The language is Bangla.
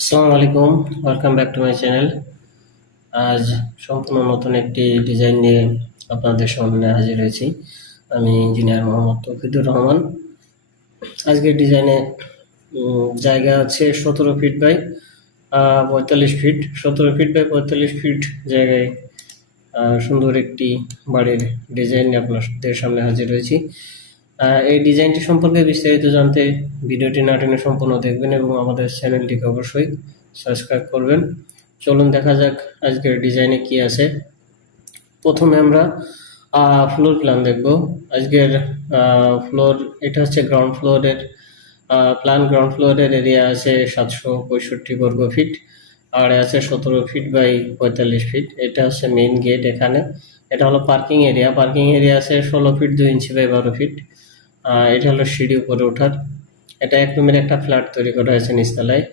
আসসালামু আলাইকুম, welcome back to my channel. আজ সম্পূর্ণ নতুন একটি ডিজাইন নিয়ে আপনাদের সামনে হাজির হয়েছি। আমি ইঞ্জিনিয়ার মোহাম্মদ তৌহিদুর রহমান। আজকের ডিজাইনে জায়গা আছে 17 feet by 45 feet. 17 feet by 45 feet জায়গায় সুন্দর একটি বাড়ির ডিজাইন নিয়ে আপনাদের সামনে হাজির হয়েছি। এই ডিজাইনটি সম্পর্কে বিস্তারিত জানতে ভিডিওটি না টেনে সম্পূর্ণ দেখবেন এবং আমাদের চ্যানেলটিকে অবশ্যই সাবস্ক্রাইব করবেন। চলুন দেখা যাক আজকের ডিজাইনে কি আছে। প্রথমে আমরা ফ্লোর প্ল্যান দেখব। আজকের ফ্লোর এটা হচ্ছে গ্রাউন্ড ফ্লোরের প্ল্যান। গ্রাউন্ড ফ্লোরের এরিয়া আছে 765 বর্গ ফিট আর আছে 17 ফিট বাই 45 ফিট। এটা হচ্ছে মেইন গেট। এখানে এটা হলো পার্কিং এরিয়া। পার্কিং এরিয়া আছে 16 ফিট 2 ইঞ্চি বাই 12 ফিট। এটা হলো সিঁড়ি উপরে ওঠার। এটা এক রুমের একটা ফ্ল্যাট তৈরি করা হয়েছে নিচতলায়।